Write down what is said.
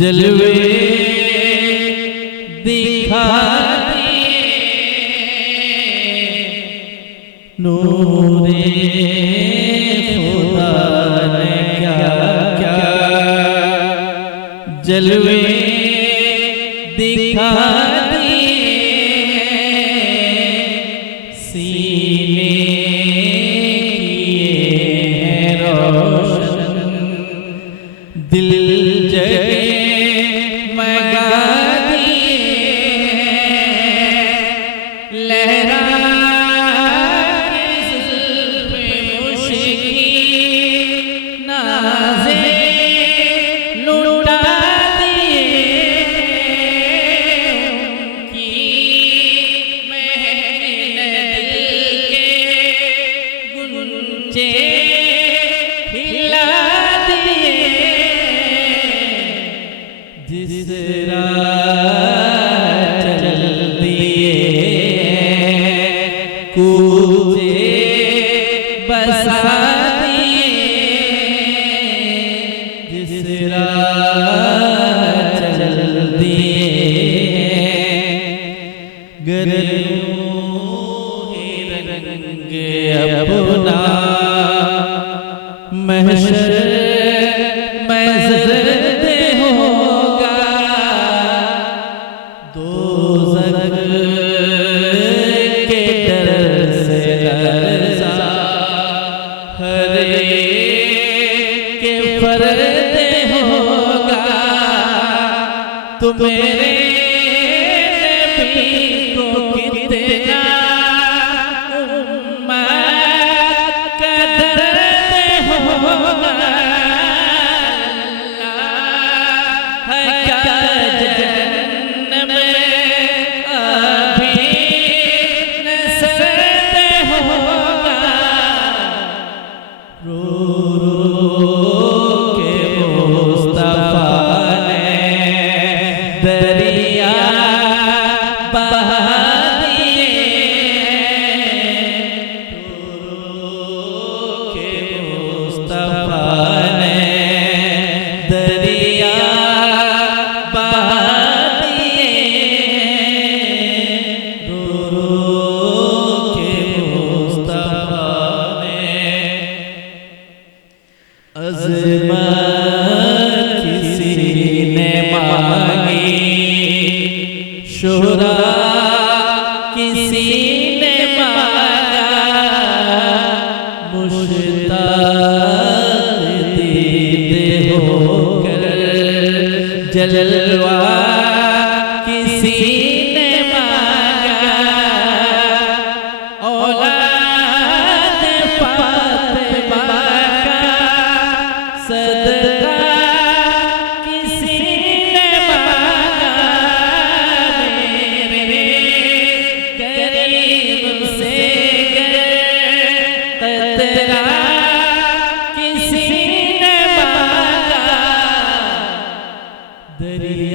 जलवे दिखा दिए नूरे खुदा ने क्या क्या जलवे दिखा दिए सीने किए हैं रोशन दिल जगे अपना महशर मज़रत होगा दोज़ख के डर से लरज़ा हर एक के फर्द होगा तो मेरे नबी को कितना शोहरा किसी ने मांगा मुश्ताक दीदे होकर जलवा किसी ने मांगा औलाद फातिमा का सदका दरिया